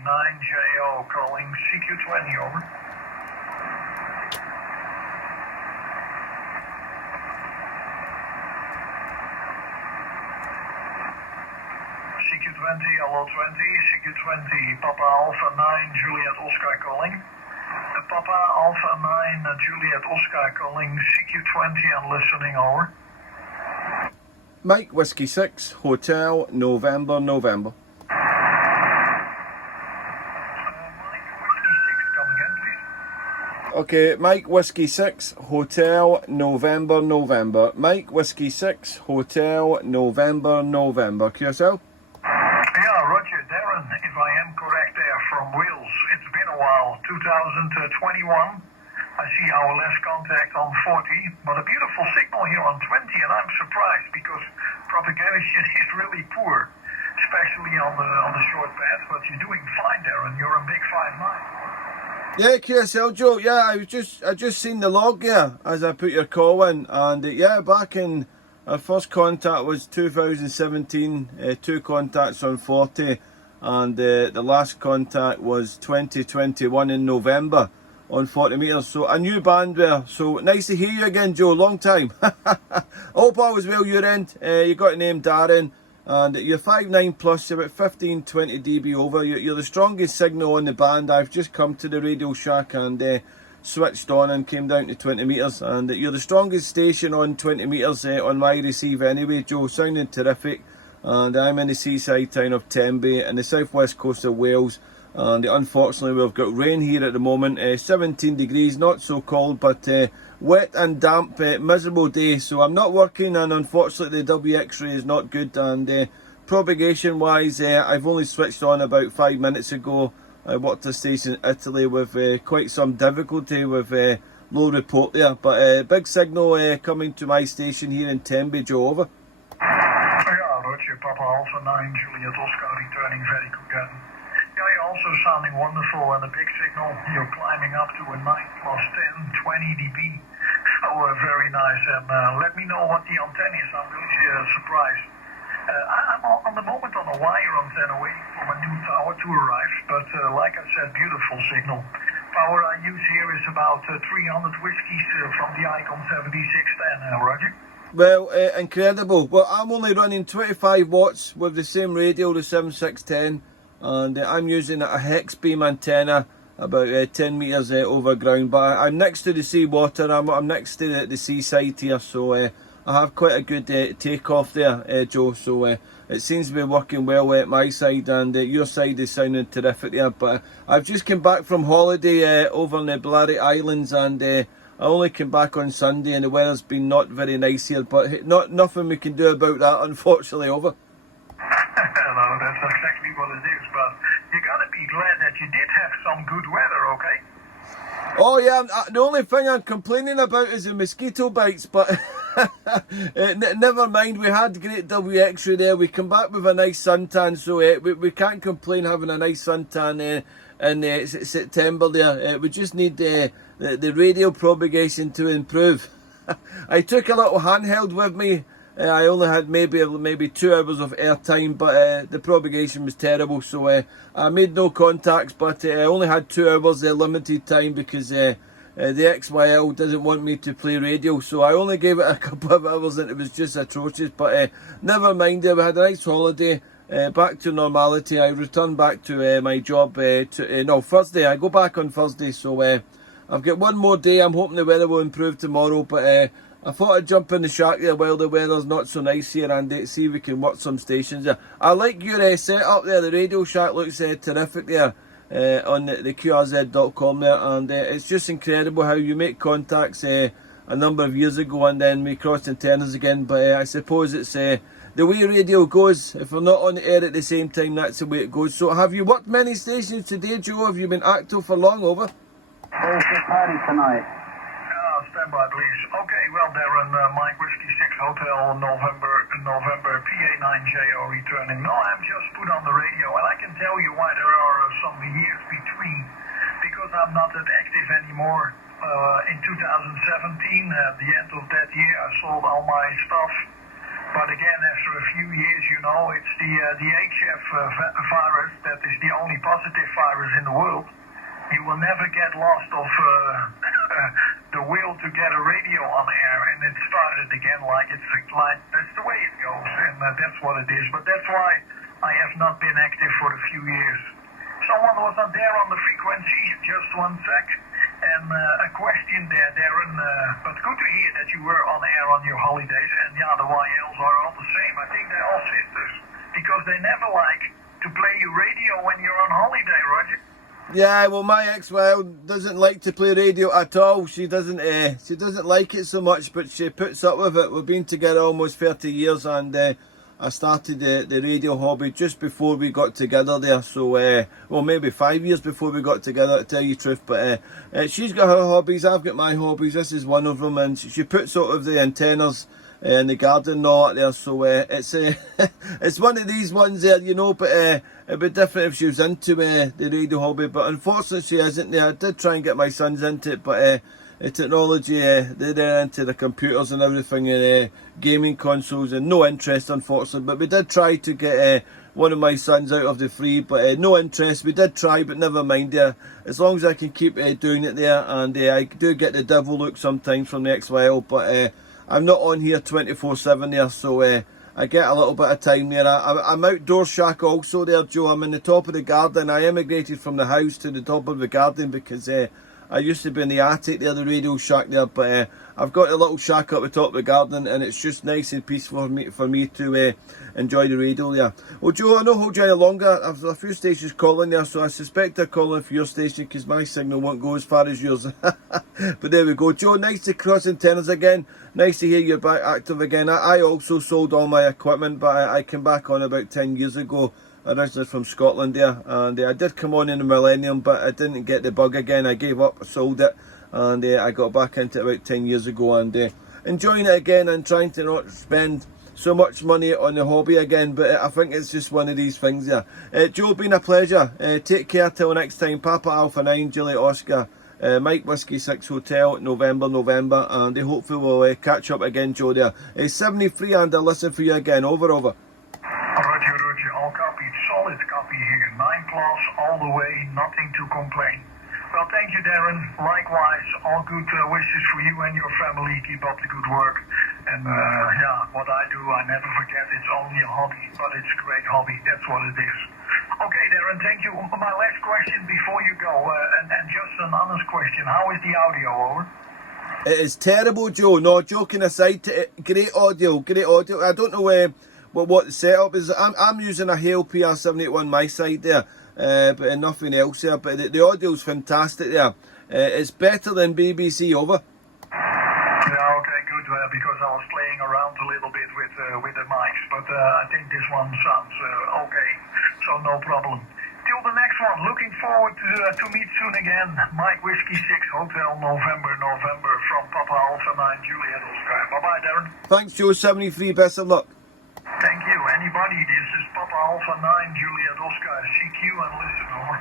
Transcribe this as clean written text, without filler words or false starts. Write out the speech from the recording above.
PA9JO calling CQ20, over. CQ20, hello 20, CQ20, Papa Alpha 9, Juliet Oscar calling. Papa Alpha 9, Juliet Oscar calling CQ20 and listening, over. Mike Whiskey 6, Hotel, November, November. Okay, Mike Whiskey 6, Hotel, November, November. Mike Whiskey 6, Hotel, November, November. QSL? Yeah, Roger, Darren, if I am correct there, from Wales. It's been a while, 2021. I see our last contact on 40, but a beautiful signal here on 20, and I'm surprised because propagation is really poor, especially on the short path, but you're doing fine, Darren. You're a big 5'9". Yeah, QSL Joe. Yeah, I just seen the log here as I put your call in, and yeah, back in our first contact was 2017, 2 contacts on 40, and the last contact was 2021 in November on 40 metres. So a new band there. So nice to hear you again, Joe. Long time. Hope all was well your end. You got a name, Darren. And you're 5'9 plus, you're about 15-20 dB over. You're the strongest signal on the band. I've just come to the Radio Shack and switched on and came down to 20 metres. And you're the strongest station on 20 metres on my receive anyway, Joe. Sounding terrific. And I'm in the seaside town of Tenby in the southwest coast of Wales. And unfortunately we've got rain here at the moment, 17 degrees, not so cold, but wet and damp, miserable day. So I'm not working, and unfortunately the WX-ray is not good. And propagation wise, I've only switched on about 5 minutes ago. I worked a station in Italy with quite some difficulty with low report there, but big signal coming to my station here in Tenby, Joe, over. Yeah, Roger, Papa Alpha 9, Juliet Oscar returning very good. Yeah, you're also sounding wonderful, and a big signal. You're climbing up to a 9 plus 10, 20 dB. So very nice. And let me know what the antenna is. I'm really surprised. I'm on the moment on a wire antenna waiting for my new tower to arrive. But like I said, beautiful signal. Power I use here is about 300 whiskies from the Icon 7610, Roger. Well, incredible. Well, I'm only running 25 watts with the same radio, the 7610. And I'm using a hex beam antenna about 10 metres over ground, but I'm next to the sea water. I'm next to the seaside here, so I have quite a good takeoff there, Joe. So it seems to be working well at my side, and your side is sounding terrific there. But I've just come back from holiday over in the Balearic Islands, and I only came back on Sunday, and the weather's been not very nice here, but nothing we can do about that, unfortunately, over. No, that's exactly what it is, but you gotta be glad that you did have some good weather, okay? Oh yeah, the only thing I'm complaining about is the mosquito bites, but never mind, we had great WX-ray there. We come back with a nice suntan, so we can't complain having a nice suntan in September there. We just need the radio propagation to improve. I took a little handheld with me. I only had maybe 2 hours of airtime, but the propagation was terrible, so I made no contacts, but I only had 2 hours limited time because the XYL doesn't want me to play radio, so I only gave it a couple of hours and it was just atrocious. But never mind, we had a nice holiday, back to normality. I returned back to my job Thursday. I go back on Thursday, so I've got one more day. I'm hoping the weather will improve tomorrow, but I thought I'd jump in the shack there while the weather's not so nice here and see if we can work some stations there. I like your setup there. The Radio Shack looks terrific there on the QRZ.com there, and it's just incredible how you make contacts a number of years ago and then we crossed antennas again. But I suppose it's the way radio goes. If we're not on the air at the same time, that's the way it goes. So have you worked many stations today, Joe? Have you been active for long, over? Where's the party tonight? Stand by, please. Okay, well, Darren, Mike Whiskey 6 Hotel, November, PA9JO returning. No, I'm just put on the radio, and I can tell you why there are some years between, because I'm not that active anymore. In 2017, at the end of that year, I sold all my stuff But again, after a few years, you know, it's the HF virus that is the only positive virus in the world. You will never get lost of the will to get a radio on air, and it started again like that's the way it goes, and that's what it is. But that's why I have not been active for a few years. Someone was not there on the frequency. Just one sec. And a question there, Darren. But good to hear that you were on air on your holidays. And yeah, the YLs are all the same. I think they're all sisters because they never like to play your radio when you're on holiday, Roger. Yeah, well, my ex-wife doesn't like to play radio at all. She doesn't like it so much, but she puts up with it. We've been together almost 30 years, and I started the radio hobby just before we got together there. So, well, maybe 5 years before we got together, to tell you the truth. But she's got her hobbies, I've got my hobbies. This is one of them, and she puts sort of the antennas in the garden and all that there. So it's it's one of these ones there, you know. But it'd be different if she was into the radio hobby. But unfortunately, she isn't there. I did try and get my sons into it, but the technology, they're into the computers and everything, and gaming consoles, and no interest, unfortunately. But we did try to get one of my sons out of the free, but no interest. We did try, but never mind. As long as I can keep doing it there, and I do get the devil look sometimes from the XYL, but I'm not on here 24/7 there, so I get a little bit of time there. I'm outdoor shack also there, Joe. I'm in the top of the garden. I emigrated from the house to the top of the garden because I used to be in the attic there, the radio shack there, but I've got a little shack up the top of the garden, and it's just nice and peaceful for me to enjoy the radio there. Well, Joe, I don't hold you any longer. I've a few stations calling there, so I suspect they're calling for your station because my signal won't go as far as yours. But there we go. Joe, nice to cross antennas again. Nice to hear you're back active again. I also sold all my equipment, but I came back on about 10 years ago. Originally from Scotland there, and I did come on in the Millennium, but I didn't get the bug again. I gave up, I sold it, and I got back into it about 10 years ago, and enjoying it again and trying to not spend so much money on the hobby again. But I think it's just one of these things there. Joe, been a pleasure. Take care till next time. Papa Alpha 9 Juliet Oscar, Mike Whiskey 6 Hotel, November, and hopefully we'll catch up again, Joe there. 73 and I'll listen for you again. Over. Roger, all copied. Solid copy here. 9 plus, all the way, nothing to complain. Well, thank you, Darren. Likewise, all good wishes for you and your family. Keep up the good work. And yeah, what I do, I never forget. It's only a hobby, but it's a great hobby. That's what it is. Okay, Darren, thank you. My last question before you go, and just an honest question. How is the audio, over? It is terrible, Joe. No, joking aside, great audio. I don't know what the setup is. I'm using a Hale PR781 my side there, but nothing else there. But the audio's fantastic there. It's better than BBC, over. Yeah, okay, good, because I was playing around a little bit with the mics, but I think this one sounds okay, so no problem. Till the next one, looking forward to meet soon again. Mike Whiskey 6 Hotel November from Papa Alpha 9 Juliet Oscar. Bye-bye, Darren. Thanks, Joe. 73, best of luck. Thank you. Anybody, this is Papa Alpha 9 Juliet Oscar. CQ and listen, over.